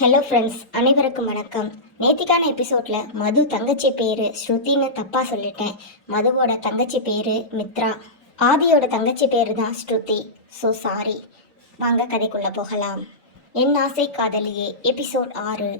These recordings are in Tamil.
ஹலோ ஃப்ரெண்ட்ஸ், அனைவருக்கும் வணக்கம். நேத்திக்கான எபிசோட்ல மது தங்கச்சி பேரு ஸ்ருதின்னு தப்பா சொல்லிட்டேன். மதுவோட தங்கச்சி பேரு மித்ரா, ஆதியோட தங்கச்சி பேரு தான் ஸ்ருதி. So sorry. வாங்க கதைக்குள்ள போகலாம். என் ஆசை காதலியே எபிசோட் 6.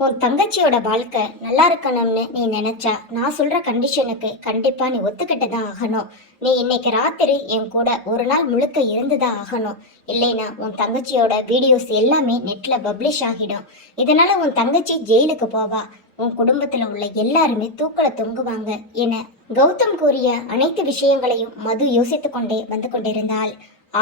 உன் தங்கச்சியோட வாழ்க்கை நல்லா இருக்கணும்னு நீ நினைச்சா நான் சொல்ற கண்டிஷனுக்கு கண்டிப்பா நீ ஒத்துக்கிட்டு தான் ஆகணும். நீ இன்னைக்கு ராத்திரி என் கூட ஒரு நாள் முழுக்க இருந்துதான் ஆகணும். இல்லைனா உன் தங்கச்சியோட வீடியோஸ் எல்லாமே நெட்ல பப்ளிஷ் ஆகிடும். இதனால உன் தங்கச்சி ஜெயிலுக்கு போவா. உன் குடும்பத்துல உள்ள எல்லாருமே தூக்கல தொங்குவாங்க என கௌதம் கூறிய அனைத்து விஷயங்களையும் மது யோசித்து கொண்டே வந்து கொண்டிருந்தாள்.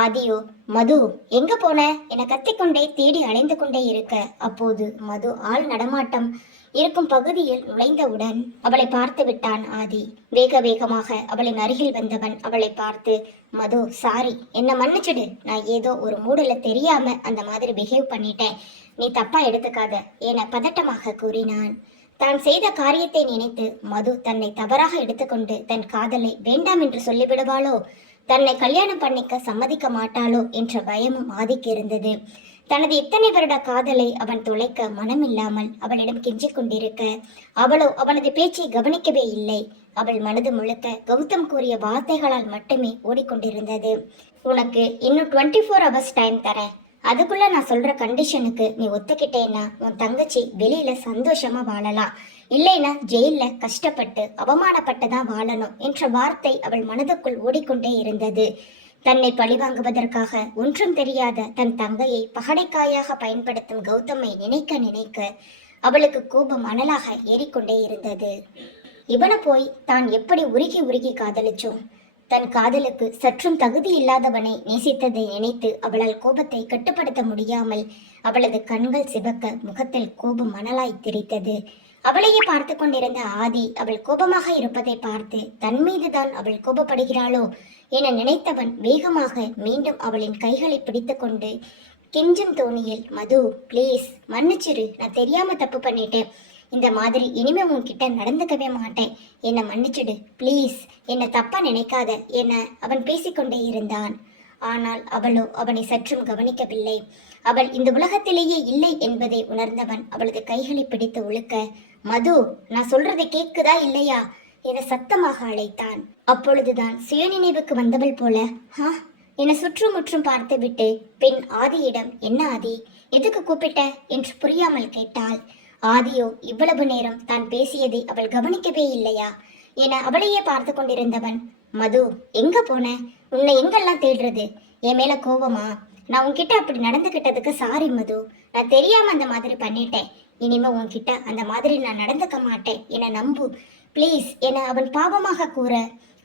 ஆதியோ, மது எங்க போன என கத்திக்கொண்டே தேடி அலைந்து கொண்டே இருக்க, அப்போது மது ஆள் நடமாட்டம் இருக்கும் பகுதியில் நுழைந்தவுடன் அவளை பார்த்து விட்டான் ஆதி. வேக வேகமாக அவளின் அருகில் வந்தவன் அவளை பார்த்து, மது சாரி, என்ன மன்னிச்சிடு. நான் ஏதோ ஒரு மூடல தெரியாம அந்த மாதிரி பிஹேவ் பண்ணிட்டேன். நீ தப்பா எடுத்துக்காத என பதட்டமாக கூறினான். தான் செய்த காரியத்தை நினைத்து மது தன்னை தவறாக எடுத்துக்கொண்டு தன் காதலை வேண்டாம் என்று சொல்லிவிடுவாளோ, தன்னை கல்யாணம் பண்ணிக்க சம்மதிக்க மாட்டாளோ என்ற பயமும் ஆதிக்கு இருந்தது. தனது இத்தனை வருட காதலை அவன் துளைக்க மனமில்லாமல் அவளிடம் கெஞ்சிக் கொண்டிருக்க, அவளோ அவனது பேச்சை கவனிக்கவே இல்லை. அவள் மனது முழுக்க கௌதம் கூறிய வார்த்தைகளால் மட்டுமே ஓடிக்கொண்டிருந்தது. உனக்கு இன்னும் 24 hours டைம் தரேன். அதுக்குள்ள நான் சொல்ற கண்டிஷனுக்கு நீ ஒத்துக்கிட்டேன்னா உன் தங்கச்சி வெளியில சந்தோஷமா வாழலாம். இல்லைனா ஜெயில கஷ்டப்பட்டு அவமானப்பட்டுதான் வாழணும் என்ற வார்த்தை அவள் மனதுக்குள் ஓடிக்கொண்டே இருந்தது. தன்னை பழிவாங்குவதற்காக ஒன்றும் தெரியாத தன் தங்கையை பகடைக்காயாக பயன்படுத்தும் கௌதமை நினைக்க நினைக்க அவளுக்கு கோபம் அனலாக ஏறிக்கொண்டே இருந்தது. இவனை போய் தான் எப்படி உருகி உருகி காதலிச்சோம். தன் காதலுக்கு சற்றும் தகுதி இல்லாதவனை நேசித்ததை நினைத்து அவளால் கோபத்தை கட்டுப்படுத்த முடியாமல் அவளது கண்கள் சிவக்க முகத்தில் கோபம் மணலாய் திரித்தது. அவளையே பார்த்து கொண்டிருந்த ஆதி அவள் கோபமாக இருப்பதை பார்த்து தன் மீதுதான் அவள் கோபப்படுகிறாளோ என நினைத்தவன் வேகமாக மீண்டும் அவளின் கைகளை பிடித்து கொண்டு கெஞ்சும் தோணியில், மது பிளீஸ் மன்னிச்சிரு, நான் தெரியாம தப்பு பண்ணிட்டேன். இந்த மாதிரி இனிமே உன்கிட்ட நடந்துக்கவே மாட்டேன். என்னை மன்னிச்சிடு ப்ளீஸ், என்னை தப்பா நினைக்காத என அவன் பேசிக்கொண்டே இருந்தான். ஆனால் அவளோ அவனை சற்றும் கவனிக்கவில்லை. அவள் இந்த உலகத்திலேயே இல்லை என்பதை உணர்ந்தவன் அவளது கைகளை பிடித்து உழுக்க, மது நான் சொல்றதை கேட்குதா இல்லையா என சத்தமாக அழைத்தான். அப்பொழுதுதான் சுயநினைவுக்கு வந்தவள் போல என சுற்றுமுற்றும் பார்த்து விட்டு பின் ஆதியிடம், என்ன ஆதி, எதுக்கு கூப்பிட்ட என்று புரியாமல் கேட்டாள். ஆதியோ இவ்வளவு நேரம் தான் பேசியதை அவள் கவனிக்கவே இல்லையா என அவளையே பார்த்து கொண்டிருந்தவன், மது எங்க போன, உன்னை எங்கெல்லாம் தேடுறது, என் மேல கோவமா? நான் உன்கிட்ட அப்படி நடந்துகிட்டதுக்கு சாரி மது, நான் தெரியாம அந்த மாதிரி பண்ணிட்டேன். இனிமே உன்கிட்ட அந்த மாதிரி நான் நடந்துக்க மாட்டேன் என நம்பு பிளீஸ் என அவன் பாவமாக கூற,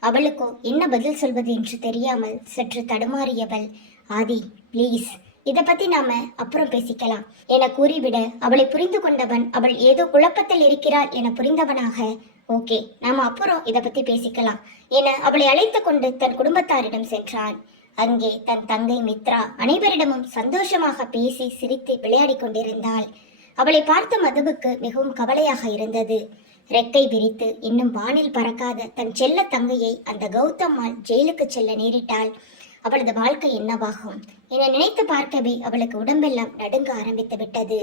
அவளுக்கோ என்ன பதில் சொல்வது என்று தெரியாமல் சற்று தடுமாறியவள், ஆதி ப்ளீஸ், இதை பத்தி நாம அப்புறம் பேசிக்கலாம் என கூறிவிட அவளை புரிந்து கொண்டவன் அவள் ஏதோ குழப்பத்தில் இருக்கிறாள் என புரிந்தவனாக, ஓகே நாம அப்புறம் இதை பத்தி பேசிக்கலாம் என அவளை அழைத்து கொண்டு தன் குடும்பத்தாரிடம் சென்றான். அங்கே தன் தங்கை மித்ரா அனைவரிடமும் சந்தோஷமாக பேசி சிரித்து விளையாடி கொண்டிருந்தாள். அவளை பார்த்த மதுவுக்கு மிகவும் கவலையாக இருந்தது. ரெக்கை விரித்து இன்னும் வானில் பறக்காத தன் செல்ல தங்கையை அந்த கௌதம்மாள் ஜெயிலுக்கு செல்ல நேரிட்டாள். அவளது வாழ்க்கை என்னவாகும் என நினைத்து பார்க்கவே அவளுக்கு உடம்பெல்லாம் நடுங்க ஆரம்பித்து விட்டது.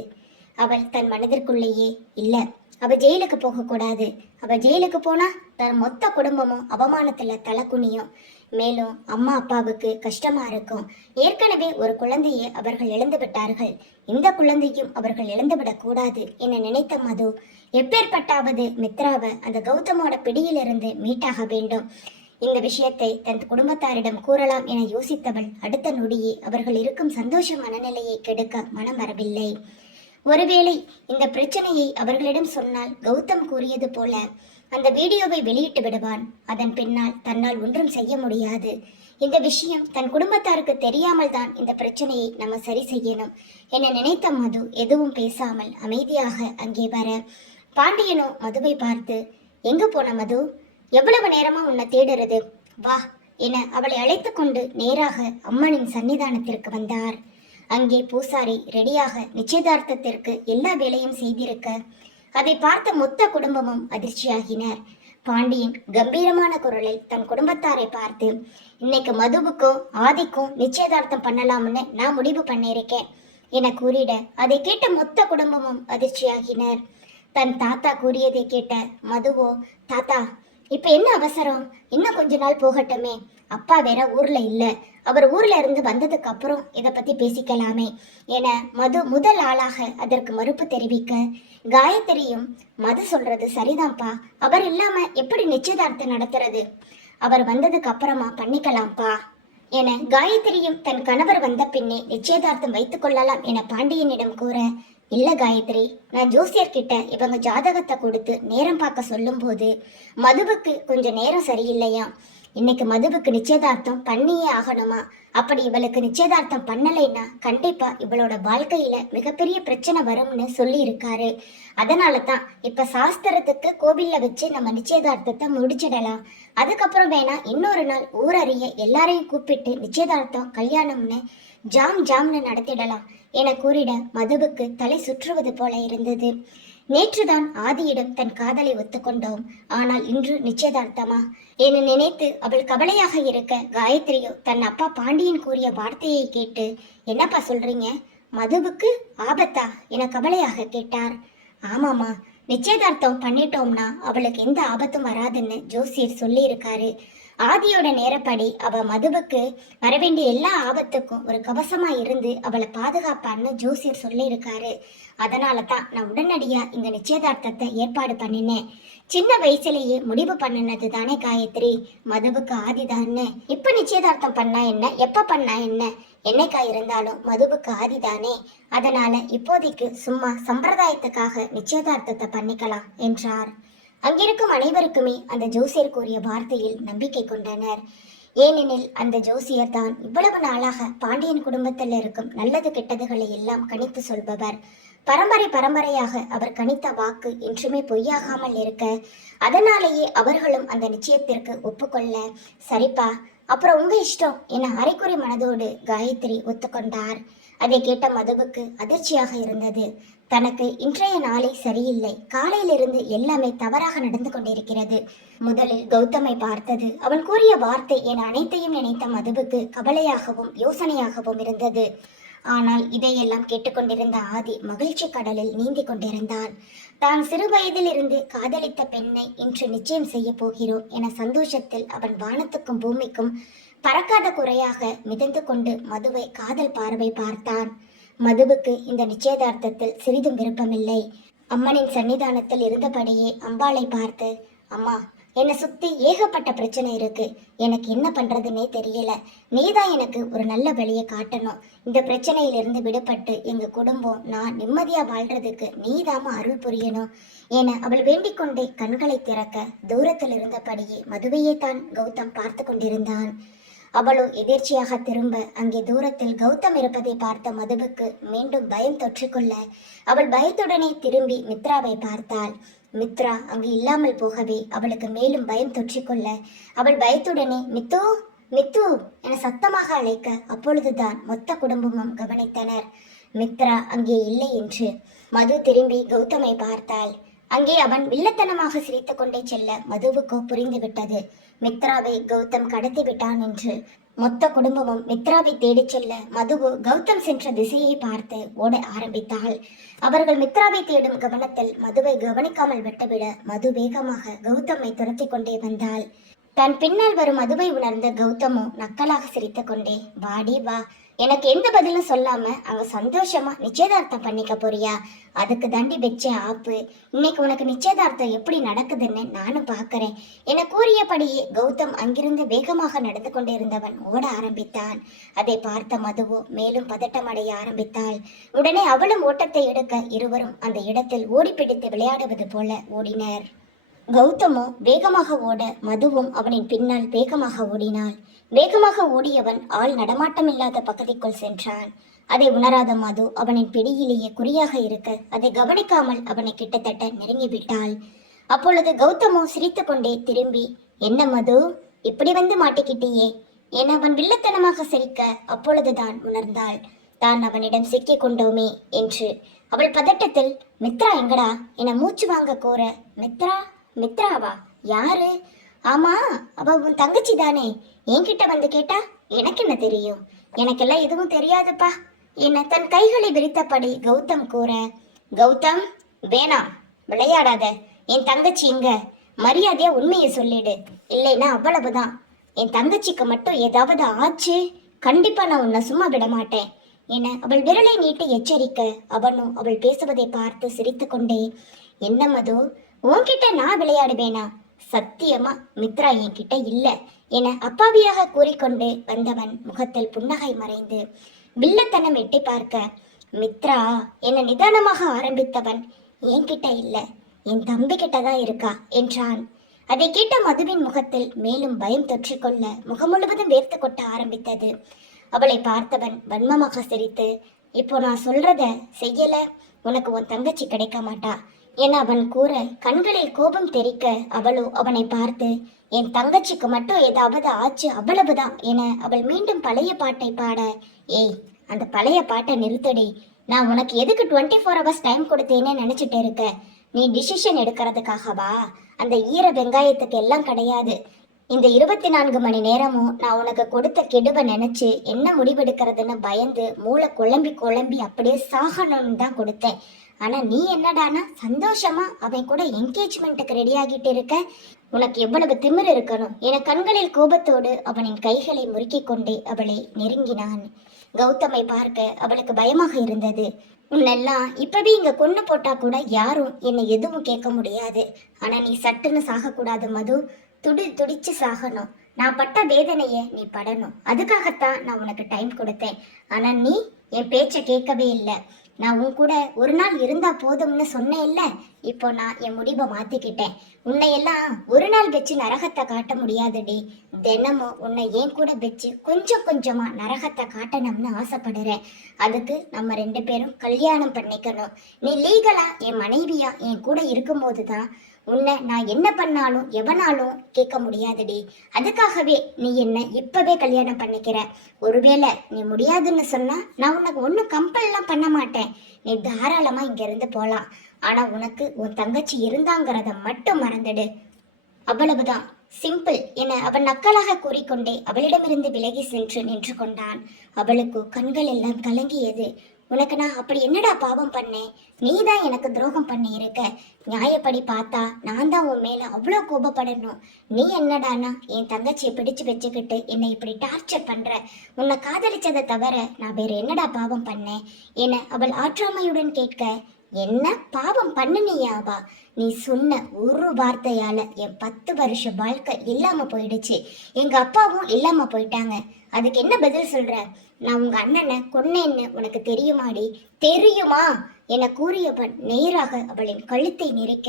அவள் தன் மனதிற்குள்ளேயே, இல்ல அவ ஜெயிலுக்கு போக கூடாது, அவ ஜெயிலுக்கு போனா தன் மொத்த குடும்பமும் அவமானத்துல தலை குனியும், மேலும் அம்மா அப்பாவுக்கு கஷ்டமா இருக்கும். ஏற்கனவே ஒரு குழந்தையை அவர்கள் இழந்து விட்டார்கள், இந்த குழந்தையும் அவர்கள் இழந்துவிடக் கூடாது என நினைத்த மது எப்பேற்பட்டாவது மித்ராவை அந்த கௌதமோட பிடியிலிருந்து மீட்டாக வேண்டும். இந்த விஷயத்தை தன் குடும்பத்தாரிடம் கூறலாம் என யோசித்தவள் அடுத்த நொடியே அவர்கள் இருக்கும் சந்தோஷ மனநிலையை கெடுக்க மனம் வரவில்லை. ஒருவேளை இந்த பிரச்சனையை அவர்களிடம் சொன்னால் கௌதம் கூறியது போல அந்த வீடியோவை வெளியிட்டு விடுவான். அதன் பின்னால் தன்னால் ஒன்றும் செய்ய முடியாது. இந்த விஷயம் தன் குடும்பத்தாருக்கு தெரியாமல் தான் இந்த பிரச்சனையை நம்ம சரி செய்யணும் என நினைத்த மது எதுவும் பேசாமல் அமைதியாக அங்கே வர, பாண்டியனோ மதுவை பார்த்து, எங்க போன மது, எவ்வளவு நேரமா உன்னை தேடுறது, வா என அவளை அழைத்து கொண்டு நேராக அம்மனின் சன்னிதானத்திற்கு வந்தார். அங்கே பூசாரி ரெடியாக நிச்சயதார்த்தத்திற்கு எல்லா வேலையும் செய்திருக்க அதை பார்த்த மொத்த குடும்பமும் அதிர்ச்சியாகினர். பாண்டியன் கம்பீரமான குரலில் தன் குடும்பத்தாரை பார்த்து, இன்னைக்கு மதுவுக்கும் ஆதிக்கும் நிச்சயதார்த்தம் பண்ணலாம்னு நான் முடிவு பண்ணியிருக்கேன். என கூறிட அதை கேட்ட மொத்த குடும்பமும் அதிர்ச்சியாகினர். தன் தாத்தா கூறியதை கேட்ட மதுவோ, தாத்தா இப்ப என்ன அவசரம், இன்னும் கொஞ்ச நாள் போகட்டுமே, அப்பா வேற ஊர்ல இல்ல, அவர் ஊர்ல இருந்து வந்ததுக்கு அப்புறம் இத பத்தி பேசிக்கலாமே என மது முதல் ஆளாக அதற்கு மறுப்பு தெரிவிக்க, காயத்ரியும் மது சொல்றது சரிதான்ப்பா, அவர் இல்லாம எப்படி நிச்சயதார்த்தம் நடத்துறது, அவர் வந்ததுக்கு அப்புறமா பண்ணிக்கலாம்ப்பா என காயத்ரியும் தன் கணவர் வந்த பின்னே நிச்சயதார்த்தம் வைத்துக் கொள்ளலாம் என பாண்டியனிடம் கூற, இல்ல காயத்ரி, நான் ஜோசியர்கிட்ட இவங்க ஜாதகத்தை கொடுத்து நேரம் பார்க்க சொல்லும் போது மதுவுக்கு கொஞ்சம் நேரம் சரியில்லையா, இன்னைக்கு மதுவுக்கு நிச்சயதார்த்தம் பண்ணியே ஆகணுமா, அப்படி இவளுக்கு நிச்சயதார்த்தம் பண்ணலைன்னா கண்டிப்பா இவளோட வாழ்க்கையில மிகப்பெரிய பிரச்சனை வரும்னு சொல்லி இருக்காரு. அதனால தான் இப்ப சாஸ்திரத்துக்கு கோவில்ல வச்சு நம்ம நிச்சயதார்த்தத்தை முடிச்சிடலாம், அதுக்கப்புறம் வேணா இன்னொரு நாள் ஊரறிய எல்லாரையும் கூப்பிட்டு நிச்சயதார்த்தம் கல்யாணம்னு ஜாம்னு நடத்திடலாம் என கூறிட மதுவுக்கு தலை சுற்றுவது போல இருந்தது. நேற்றுதான் ஆதியிடம் தன் காதலை ஒத்துக்கொண்டோம், ஆனால் இன்று நிச்சயதார்த்தமா என நினைத்து அவள் கவலையாக இருக்க, காயத்ரியோ தன் அப்பா பாண்டியன் கூறிய வார்த்தையை கேட்டு, என்னப்பா சொல்றீங்க, மதுவுக்கு ஆபத்தா என கவலையாக கேட்டார். ஆமாமா, நிச்சயதார்த்தம் பண்ணிட்டோம்னா அவளுக்கு எந்த ஆபத்தும் வராதுன்னு ஜோசியர் சொல்லி இருக்காரு. ஆதியோட நேரப்படி அவ மதுவுக்கு வரவேண்டிய எல்லா ஆபத்துக்கும் ஒரு கவசமா இருந்து அவளை பாதுகாப்பான்னு ஜோசியர் சொல்லி இருக்காரு. அதனால தான் நான் உடனடியா இந்த நிச்சயதார்த்தத்தை ஏற்பாடு பண்ணினேன். சின்ன வயசுலயே முடிவு பண்ணினது தானே காயத்ரி, மதுவுக்கு ஆதிதான்னு. இப்ப நிச்சயதார்த்தம் பண்ணா என்ன, எப்ப பண்ணா என்ன, என்னைக்கா இருந்தாலும் மதுவுக்கு ஆதிதானே, அதனால இப்போதைக்கு சும்மா சம்பிரதாயத்துக்காக நிச்சயதார்த்தத்தை பண்ணிக்கலாம் என்றார். அங்கிருக்கும் அனைவருக்குமே அந்த ஜோசியர் கூறிய வார்த்தையில் நம்பிக்கை கொண்டனர். ஏனெனில் அந்த ஜோசியர் தான் இவ்வளவு நாளாக பாண்டியன் குடும்பத்தில் இருக்கும் நல்லது கெட்டதுகளை எல்லாம் கணித்து சொல்பவர். பரம்பரையாக அவர் கணித்த வாக்கு என்றுமே பொய்யாகாமல் இருக்க, அதனாலேயே அவர்களும் அந்த நிச்சயத்திற்கு ஒப்புக்கொள்ள, சரிப்பா அப்புறம் உங்க இஷ்டம் என அரைக்குறை மனதோடு காயத்ரி ஒத்துக்கொண்டார். அதை கேட்ட மதுவுக்கு அதிர்ச்சியாக இருந்தது. தனக்கு இன்றைய நாளே சரியில்லை, காலையிலிருந்து எல்லாமே தவறாக நடந்து கொண்டிருக்கிறது. முதலில் கௌதமை பார்த்தது, அவன் கூறிய வார்த்தை என அனைத்தையும் நினைத்த மதுவுக்கு கவலையாகவும் யோசனையாகவும் இருந்தது. ஆனால் இதையெல்லாம் கேட்டுக்கொண்டிருந்த ஆதி மகிழ்ச்சி கடலில் நீந்தி கொண்டிருந்தான். தான் சிறு வயதில் இருந்து காதலித்த பெண்ணை இன்று நிச்சயம் செய்ய போகிறோம் என சந்தோஷத்தில் அவன் வானத்துக்கும் பூமிக்கும் பறக்காத குறையாக மிதந்து கொண்டு மதுவை காதல் பார்வை பார்த்தான். மதுவுக்கு இந்த நிச்சயதார்த்தத்தில் சிறிதும் விருப்பமில்லை. அம்மனின் சன்னிதானத்தில் இருந்தபடியே அம்பாளை பார்த்து, அம்மா என்னை சுத்தி ஏகப்பட்ட பிரச்சனை இருக்கு, எனக்கு என்ன பண்றதுன்னே தெரியல, நீதான் எனக்கு ஒரு நல்ல வழியை காட்டணும், இந்த பிரச்சனையிலிருந்து விடுபட்டு எங்க குடும்பம் நான் நிம்மதியா வாழ்றதுக்கு நீதாம அருள் புரியணும் என அவள் வேண்டிக் கொண்டே கண்களை திறக்க, தூரத்தில் இருந்தபடியே மதுவையே தான் கௌதம் பார்த்து கொண்டிருந்தான். அவளோ எதிர்ச்சியாக திரும்ப அங்கே தூரத்தில் கௌதம் இருப்பதை பார்த்த மதுவுக்கு மீண்டும் பயம் தொற்றிக்கொள்ள, அவள் பயத்துடனே திரும்பி மித்ராவை பார்த்தாள். மித்ரா அங்கு இல்லாமல் போகவே அவளுக்கு மேலும் பயம் தொற்றிக்கொள்ள, அவள் பயத்துடனே மித்து மித்து என சத்தமாக அழைக்க, அப்பொழுதுதான் மொத்த குடும்பமும் கவனித்தனர் மித்ரா அங்கே இல்லை என்று. மது திரும்பி கௌதமை பார்த்தாள். அங்கே அவன் வில்லத்தனமாக சிரித்து கொண்டே செல்ல மதுவுக்கோ புரிந்துவிட்டது, மித்ராவை கௌதம் கடத்தி விட்டான் என்று. மொத்த குடும்பமும் மித்ராவை தேடிச் செல்ல மதுவு கௌதம் சென்ற திசையை பார்த்து ஓட ஆரம்பித்தாள். அவர்கள் மித்ராவை தேடும் கவனத்தில் மதுவை கவனிக்காமல் விட்டுவிட மது வேகமாக கௌதமை துரத்தி கொண்டே வந்தாள். தன் பின்னால் வரும் மதுவை உணர்ந்த கௌதமோ நக்கலாக சிரித்து கொண்டே, வாடி வா, எனக்கு எந்த பதிலும் சொல்லாம அங்க சந்தோஷமா நிச்சயதார்த்தம் பண்ணிக்க போறியா, அதுக்கு தாண்டி வச்ச ஆப்பு, இன்னைக்கு உனக்கு நிச்சயதார்த்தம் எப்படி நடக்குதுன்னு நானும் பாக்குறேன் என கூறியபடியே கௌதம் அங்கிருந்து வேகமாக நடந்து கொண்டிருந்தவன் ஓட ஆரம்பித்தான். அதை பார்த்த மதுவோ மேலும் பதட்டமடைய ஆரம்பித்தாள். உடனே அவளும் ஓட்டத்தை எடுக்க இருவரும் அந்த இடத்தில் ஓடிப்பிடித்து விளையாடுவது போல ஓடினர். கௌதமோ வேகமாக ஓட மதுவும் அவனின் பின்னால் வேகமாக ஓடினாள். வேகமாக ஓடியவன் ஆள் நடமாட்டமில்லாத பகுதிக்குள் சென்றான். அதை உணராத மது அவனின் பிடியிலேயே குறியாக இருக்க அதை கவனிக்காமல் அவனை கிட்டத்தட்ட நெருங்கிவிட்டாள். அப்பொழுது கௌதமோ சிரித்து கொண்டே திரும்பி, என்ன மது இப்படி வந்து மாட்டிக்கிட்டியே என அவன் வில்லத்தனமாக சிரிக்க, அப்பொழுதுதான் உணர்ந்தாள் தான் அவனிடம் சிக்கிக் கொண்டோமே என்று. அவள் பதட்டத்தில், மித்ரா எங்கடா என மூச்சு வாங்க கோர, மித்ராவா யாரு, ஆமா அவ உன் தங்கச்சி தானே, என்கிட்ட வந்து கேட்டா எனக்கு என்ன தெரியும், எனக்கெல்லாம் எதுவும் தெரியாதுப்பா என தன் கைகளை விரித்தபடி கௌதம் கூற, கௌதம் வேணாம், விளையாடாத. என் தங்கச்சி இங்க, மரியாதையா உண்மையை சொல்லிடு, இல்லைன்னா அவ்வளவுதான். என் தங்கச்சிக்கு மட்டும் ஏதாவது ஆச்சு, கண்டிப்பா நான் உன்னை சும்மா விட மாட்டேன் என அவள் விரலை நீட்டி எச்சரிக்க, அவனும் அவள் பேசுவதை பார்த்து சிரித்து கொண்டே, என்ன மது, உன்கிட்ட நான் விளையாடுவேனா? சத்தியமா மித்ரா என்கிட்ட இல்ல என அப்பாவியாக கூறிக்கொண்டு வந்தவன் முகத்தில் புன்னகை மறைந்து வில்லத்தனம் எட்டி பார்க்க, மித்ரா என நிதானமாக ஆரம்பித்தவன், என்கிட்ட இல்ல, என் தம்பி கிட்டதான் இருக்கா என்றான். அதை கேட்ட மதுவின் முகத்தில் மேலும் பயம் தொற்றிக்கொள்ள முகம் முழுவதும் வேர்த்து கொட்ட ஆரம்பித்தது. அவளை பார்த்தவன் வன்மமாக சிரித்து, இப்போ நான் சொல்றத செய்யல, உனக்கு உன் தங்கச்சி கிடைக்க மாட்டா என அவன் கூற, கண்களில் கோபம் தெறிக்க அவளோ அவனை பார்த்து, என் தங்கச்சிக்கு மட்டும் ஏதாவது ஆச்சு அவ்வளவுதான் என அவள் மீண்டும் பழைய பாட்டை பாட, ஏய் அந்த பழைய பாட்டை நிறுத்தடி. நான் உனக்கு எதுக்கு 24 hours டைம் கொடுத்தேன்னு நினைச்சிட்டு இருக்க? நீ டிசிஷன் எடுக்கிறதுக்காகவா? அந்த ஈர வெங்காயத்துக்கு எல்லாம் கிடையாது. இந்த 24 மணி நேரமும் நான் உனக்கு கொடுத்த கெடுவை நினைச்சு என்ன முடிவெடுக்கிறதுன்னு பயந்து மூளை குழம்பி குழம்பி அப்படியே சாகணும்னு தான் கொடுத்தேன். ஆனா நீ என்னடானா சந்தோஷமா அவன் கூட என்கேஜ்மெண்ட்டுக்கு ரெடி ஆகிட்டு இருக்க. உனக்கு எவ்வளவு திமிர் இருக்கணும் என கண்களில் கோபத்தோடு அவனின் கைகளை முறுக்கிக் கொண்டே அவளை நெருங்கினான். கௌதமை பார்க்க அவளுக்கு பயமாக இருந்தது. உன்னெல்லாம் இப்பவே இங்க கொண்டு போட்டா கூட யாரும் என்னை எதுவும் கேட்க முடியாது. ஆனா நீ சட்டுன்னு சாகக்கூடாது மது, துடிச்சு சாகணும். நான் பட்ட வேதனைய நீ படணும். அதுக்காகத்தான் நான் உனக்கு டைம் கொடுத்தேன். ஆனா நீ என் பேச்ச கேட்கவே இல்லை. நான் உன் கூட ஒரு நாள் இருந்தா போதும்னு சொன்னேன் இல்ல, இப்போ நான் என் முடிவை மாத்திக்கிட்டேன். உன்னையெல்லாம் ஒரு நாள் வச்சு நரகத்தை காட்ட முடியாதுடி. தினமும் உன்னை என் கூட வச்சு கொஞ்சம் கொஞ்சமா நரகத்தை காட்டணும்னு ஆசைப்படுறேன். அதுக்கு நம்ம 2 பேரும் கல்யாணம் பண்ணிக்கணும். நீ லீகலா என் மனைவியா என் கூட இருக்கும்போது தான் உன்னை நான் என்ன பண்ணாலும் எவனாலும் கேட்க முடியாதுடி. அதுக்காகவே நீ என்ன இப்பவே கல்யாணம் பண்ணிக்கிற. ஒருவேளை நீ முடியாதுன்னு சொன்னா நான் உனக்கு ஒன்றும் கம்பல்லாம் பண்ண மாட்டேன். நீ தாராளமா இங்க இருந்து போலாம். ஆனா உனக்கு உன் தங்கச்சி இருந்தாங்கிறத மட்டும் மறந்துடு. அவ்வளவுதான், சிம்பிள் என அவன் நக்கலாக கூறிக்கொண்டே அவளிடமிருந்து விலகி சென்று நின்று கொண்டான். அவளுக்கு கண்கள் எல்லாம் கலங்கியது. உனக்கு நான் அப்படி என்னடா பாவம் பண்ணேன்? நீ தான் எனக்கு துரோகம் பண்ணி இருக்க. நியாயப்படி பார்த்தா நான் தான் உன் மேல அவ்வளோ கோபப்படணும். நீ என்னடானா என் தங்கச்சியை பிடிச்சு வச்சுக்கிட்டு என்னை இப்படி டார்ச்சர் பண்ற. உன்னை காதலிச்சதை தவிர நான் வேற என்னடா பாவம் பண்ணேன் என அவள் ஆற்றாமையுடன் கேட்க, என்ன பாவம் பண்ணுனியாவா? நீ சொன்ன ஒரு வார்த்தையால என் 10 வருஷ வாழ்க்கை இல்லாம போயிடுச்சு. எங்க அப்பாவும் இல்லாம போயிட்டாங்க. அதுக்கு என்ன பதில் சொல்ற? நான் உங்க அண்ணனை கொன்னேன்னு உனக்கு தெரியுமாடி? தெரியுமா என கூறியவன் நேராக அவளின் கழுத்தை நெரிக்க,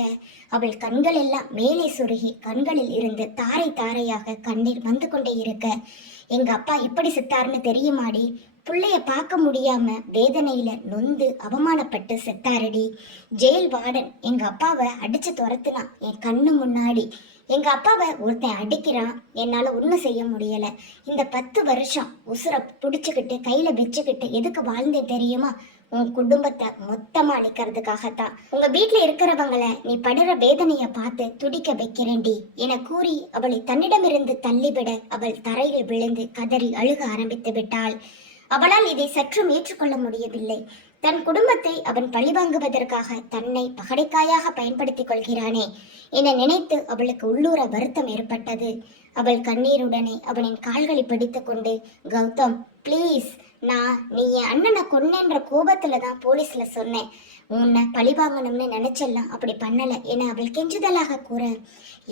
அவள் கண்கள் எல்லாம் மேலே சுருகி கண்களில் இருந்து தாரை தாரையாக கண்ணீர் வந்து கொண்டே இருக்க, எங்க அப்பா இப்படி செத்தாருன்னு தெரியுமாடி? புள்ளைய பார்க்க முடியாம வேதனையில நொந்து அவமானப்பட்டு செத்தாரடி. ஜெயில் வார்டன் எங்க அப்பாவை அடிச்சு துரத்துனான் என் கண்ணு முன்னாடி. எங்க அப்பாவை ஒருத்தன் அடிக்கிறான், என்னால ஒன்றும் செய்ய முடியல. இந்த 10 வருஷம் உசுரை பிடிச்சுக்கிட்டு கையில வச்சுக்கிட்டு எதுக்கு வாழ்ந்தேன் தெரியுமா? உன் குடும்பத்தை மொத்தமா அழிக்கிறதுக்காகத்தான். உங்க வீட்டுல இருக்கிறவங்களை நீ படுற வேதனைய பார்த்து துடிக்க வைக்கிறேன்டி என கூறி அவளை தன்னிடமிருந்து தள்ளிவிட அவள் தரையில் விழுந்து கதறி அழுக ஆரம்பித்து விட்டாள். அவளால் இதை சற்றும் ஏற்றுக்கொள்ள முடியவில்லை. தன் குடும்பத்தை அவன் பழிவாங்குவதற்காக தன்னை பகடைக்காயாக பயன்படுத்திக் கொள்கிறானே என நினைத்து அவளுக்கு உள்ளூர வருத்தம் ஏற்பட்டது. அவள் கண்ணீருடனே அவனின் கால்களை பிடித்து கொண்டு, கௌதம் ப்ளீஸ், நீ என் அண்ணனை கொன்னேன்ற கோபத்துல தான் போலீஸ்ல சொன்னேன். உன்னை பழிவாங்கணும்னு நினைச்செல்லாம் அப்படி பண்ணல என அவள் கெஞ்சுதலாக கூற,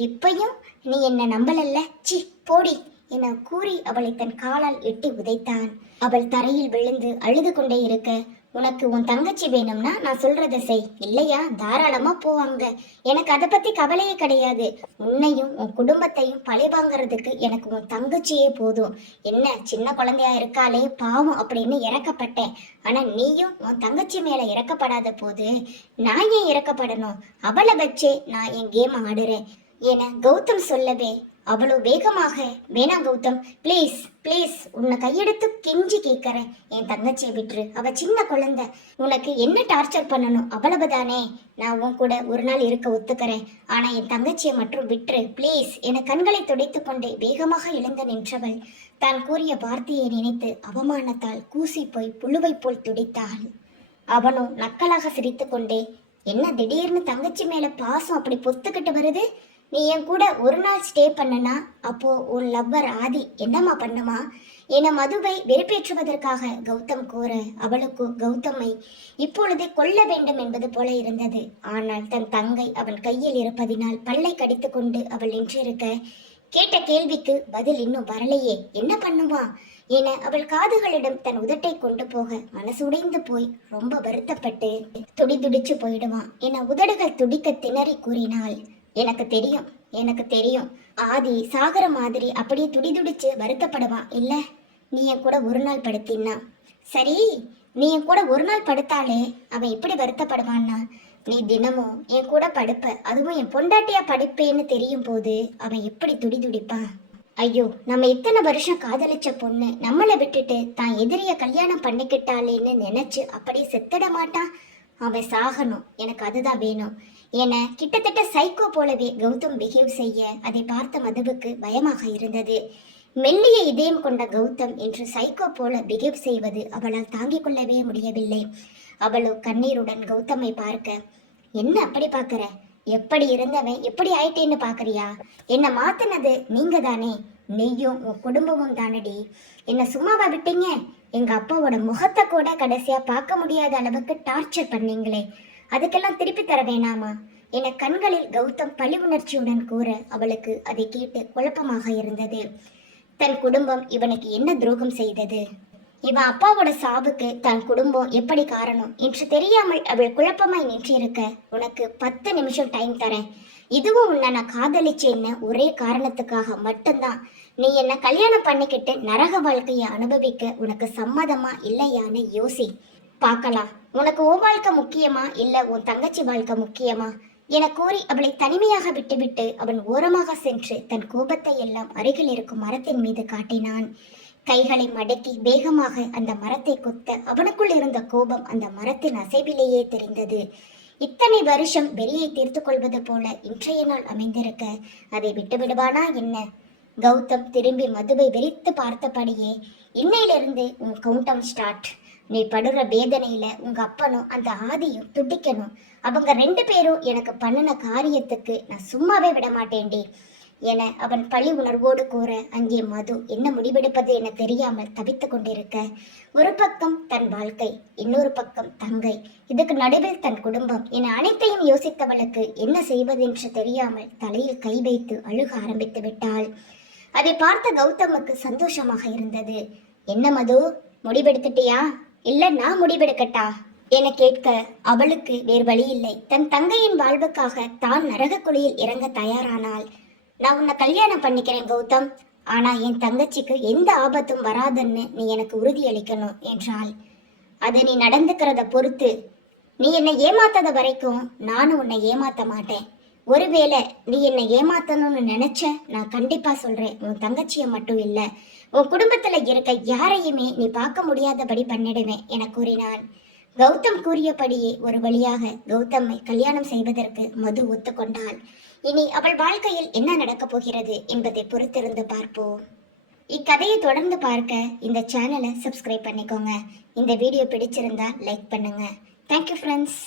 இப்பையும் நீ என்ன நம்பலல்ல, சி போடி என கூறி அவளை தன் காலால் எட்டி உதைத்தான். அவள் தரையில் விழுந்து அழுது கொண்டே இருக்க, உனக்கு உன் தங்கச்சி வேணும்னா நான் சொல்றத செய், இல்லையா தாராளமா போவாங்க. எனக்கு அதை பத்தி கவலையே கிடையாது. உன்னையும் உன் குடும்பத்தையும் பழி வாங்கறதுக்கு எனக்கு உன் தங்கச்சியே போதும். என்ன சின்ன குழந்தையா இருக்காளே பாவம் அப்படின்னு இறக்கப்பட்டேன். ஆனா நீயும் உன் தங்கச்சி மேல இறக்கப்படாத போது நான் ஏன் இறக்கப்படணும்? அவளை வச்சே நான் என் கேம் ஆடுறேன் என கௌதம் சொல்லவே அவ்வளோ வேகமாக, வேணாம் கௌதம், ப்ளீஸ் ப்ளீஸ், உன்னை கையெடுத்து கெஞ்சி கேட்கறேன், என் தங்கச்சியை விட்டுரு, அவ சின்ன குழந்தை, உனக்கு என்ன டார்ச்சர் பண்ணணும் அவ்வளவுதானே, நான் உன் கூட ஒரு நாள் இருக்க ஒத்துக்கிறேன், ஆனா என் தங்கச்சியை மட்டும் விட்டுரு ப்ளீஸ் என கண்களை துடைத்து கொண்டே வேகமாக எழுந்து நின்றவள் தான் கூறிய வார்த்தையை நினைத்து அவமானத்தால் கூசி போய் புழுவை போல் துடித்தாள். அவனோ நக்கலாக சிரித்து கொண்டே, என்ன திடீர்னு தங்கச்சி மேல பாசம் அப்படி பொத்துக்கிட்டு வருது, நீ என் கூட ஒரு நாள் ஸ்டே பண்ணனா அப்போ உன் லவ்வர் ஆதி என்னம்மா பண்ணுமா என மதுவை வெறுப்பேற்றுவதற்காக கௌதம் கூற, அவளுக்கு கௌதமை இப்பொழுதே கொல்ல வேண்டும் என்பது போல இருந்தது. ஆனால் தன் தங்கை அவன் கையில் இருப்பதினால் பல்லை கடித்து கொண்டு அவள் நின்றிருக்க, கேட்ட கேள்விக்கு பதில் இன்னும் வரலையே, என்ன பண்ணுவா என அவள் காதுகளிடம் தன் உதட்டை கொண்டு போக மனசு உடைந்து போய் ரொம்ப வருத்தப்பட்டு துடிதுடிச்சு போயிடுவான் என உதடுகள் துடிக்க திணறி கூறினாள். எனக்கு தெரியும் ஆதி சாகர மாதிரி அப்படியே துடிதுடிச்சு வருத்தப்படுவான் இல்ல, நீ என் கூட ஒரு நாள் படுத்தினா சரி, நீ என் கூட ஒரு நாள் படுத்தாலே அவன் எப்படி வருத்தப்படுவான்னா, நீ தினமும் என் கூட படுப்ப, அதுவும் என் பொண்டாட்டியா படுப்பேன்னு தெரியும் போது அவன் எப்படி துடிதுடிப்பான். ஐயோ, நம்ம இத்தனை வருஷம் காதலிச்ச பொண்ணு நம்மளை விட்டுட்டு தான் எதிரிய கல்யாணம் பண்ணிக்கிட்டாளேன்னு நினைச்சு அப்படியே செத்திட மாட்டான், அவன் சாகணும், எனக்கு அதுதான் வேணும் என கிட்டத்தட்ட சைக்கோ போலவே கௌதம் பிஹேவ் செய்ய அதை பார்த்த மதுவுக்கு பயமாக இருந்தது. மெல்லிய இதயம் கொண்ட கௌதம் என்று சைக்கோ போல பிஹேவ் செய்வது அவளால் தாங்கிக் கொள்ளவே முடியவில்லை. அவளோ கண்ணீருடன் கௌதமை பார்க்க, என்ன அப்படி பார்க்கற, எப்படி இருந்தவன் எப்படி ஆயிட்டேன்னு பாக்குறியா, என்ன மாத்தினது நீங்க தானே, நீயும் உன் குடும்பமும் தானடி, என்ன சும்மாவா விட்டீங்க, எங்க அப்பாவோட முகத்தை கூட கடைசியா பார்க்க முடியாத அளவுக்கு டார்ச்சர் பண்ணீங்களே, அதுக்கெல்லாம் திருப்பி தர வேணாமா என கண்களில் கௌதம் பழி உணர்ச்சியுடன் கூற, அவளுக்கு அதை கேட்டு குழப்பமாக இருந்தது. தன் குடும்பம் இவனுக்கு என்ன துரோகம் செய்தது, இவன் அப்பாவோட சாவுக்கு தன் குடும்பம் எப்படி காரணம் என்று தெரியாமல் அவள் குழப்பமாய் நின்றிருக்க, உனக்கு 10 நிமிஷம் டைம் தரேன், இதுவும் உன்னை நான் காதலிச்சேன்னு ஒரே காரணத்துக்காக மட்டும்தான், நீ என்ன கல்யாணம் பண்ணிக்கிட்டு நரக வாழ்க்கையை அனுபவிக்க உனக்கு சம்மதமா இல்லையான்னு யோசி பார்க்கலாம், உனக்கு உன் வாழ்க்கை முக்கியமா இல்ல உன் தங்கச்சி வாழ்க்கை முக்கியமா என கூறி அவளை தனிமையாக விட்டுவிட்டு அவன் ஓரமாக சென்று தன் கோபத்தை எல்லாம் அருகில் இருக்கும் மரத்தின் மீது காட்டினான். கைகளை மடக்கி வேகமாக அந்த மரத்தை கொத்த அவனுக்குள் இருந்த கோபம் அந்த மரத்தின் அசைவிலேயே தெரிந்தது. இத்தனை வருஷம் வெறியை தீர்த்து கொள்வது போல இன்றைய நாள் அமைந்திருக்க அதை விட்டு விடுவானா என்ன? கௌதம் திரும்பி மதுவை வெறித்து பார்த்தபடியே, இன்னையிலிருந்து உன் கவுண்டம் ஸ்டார்ட், நீ படுற வேதனையில உங்க அப்பனும் அந்த ஆதியும் துடிக்கணும், அவங்க 2 பேரும் எனக்கு பண்ணின காரியத்துக்கு நான் சும்மாவே விட மாட்டேன்டி என அவன் பழி உணர்வோடு கூற, அங்கே மது என்ன முடிவெடுப்பது என தெரியாமல் தவித்து கொண்டிருக்க, ஒரு பக்கம் தன் வாழ்க்கை, இன்னொரு பக்கம் தங்கை, இதுக்கு நடுவில் தன் குடும்பம் என அனைத்தையும் யோசித்தவளுக்கு என்ன செய்வதென்று தெரியாமல் தலையில் கை வைத்து அழுக ஆரம்பித்து விட்டாள். அதை பார்த்த கௌதமுக்கு சந்தோஷமாக இருந்தது. என்ன மது, முடிவெடுத்துட்டியா இல்ல நான் முடிவெடுக்கட்டா என கேட்க, அவளுக்கு வேறு வழி இல்லை. தன் தங்கையின் வாழ்வுக்காக தான் நரக குழியில் இறங்க தயாரானாள். நான் உன்னை கல்யாணம் பண்ணிக்கிறேன் கௌதம், ஆனா என் தங்கச்சிக்கு எந்த ஆபத்தும் வராதுன்னு நீ எனக்கு உறுதியளிக்கணும் என்றாள். அது நீ நடந்துக்கிறத பொறுத்து, நீ என்னை ஏமாத்தாத வரைக்கும் நானும் உன்னை ஏமாத்த மாட்டேன். ஒருவேளை நீ என்னை ஏமாத்தணும்னு நினைச்ச, நான் கண்டிப்பா சொல்றேன், உன் தங்கச்சியை மட்டும் இல்ல உன் குடும்பத்துல இருக்க யாரையுமே நீ பார்க்க முடியாதபடி பண்ணிடுவேன் என கூறினான். கௌதம் கூறியபடியே ஒரு வழியாக கௌதமை கல்யாணம் செய்வதற்கு மது ஒத்துக்கொண்டாள். இனி அவள் வாழ்க்கையில் என்ன நடக்கப் போகிறது என்பதை பொறுத்திருந்து பார்ப்போம். இக்கதையை தொடர்ந்து பார்க்க இந்த சேனலை சப்ஸ்கிரைப் பண்ணிக்கோங்க. இந்த வீடியோ பிடிச்சிருந்தா லைக் பண்ணுங்க. Thank you friends.